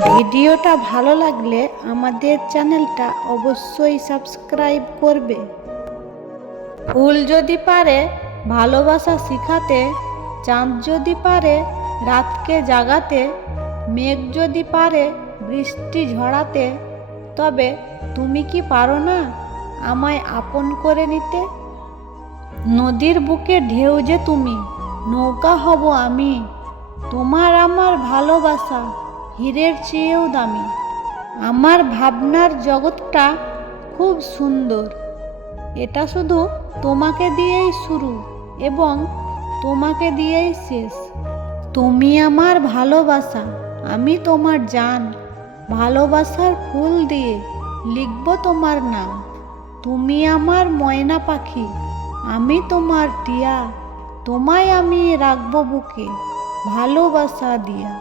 ভিডিওটা ভালো লাগলে আমাদের চ্যানেলটা অবশ্যই সাবস্ক্রাইব করবে। ফুল যদি পারে ভালোবাসা শিখাতে, চাঁদ যদি পারে রাতকে জাগাতে, মেঘ যদি পারে বৃষ্টি ঝরাতে, তবে তুমি কি পারো না আমায় আপন করে নিতে? নদীর বুকে ঢেউ যে তুমি, নৌকা হব আমি, তোমার আমার ভালোবাসা হীরের চেয়েও দামি। আমার ভাবনার জগৎটা খুব সুন্দর, এটা শুধু তোমাকে দিয়েই শুরু এবং তোমাকে দিয়েই শেষ। তুমি আমার ভালোবাসা, আমি তোমার জান, ভালোবাসার ফুল দিয়ে লিখব তোমার নাম। তুমি আমার ময়না পাখি, আমি তোমার টিয়া, তোমায় আমি রাখব বুকে ভালোবাসা দিয়া।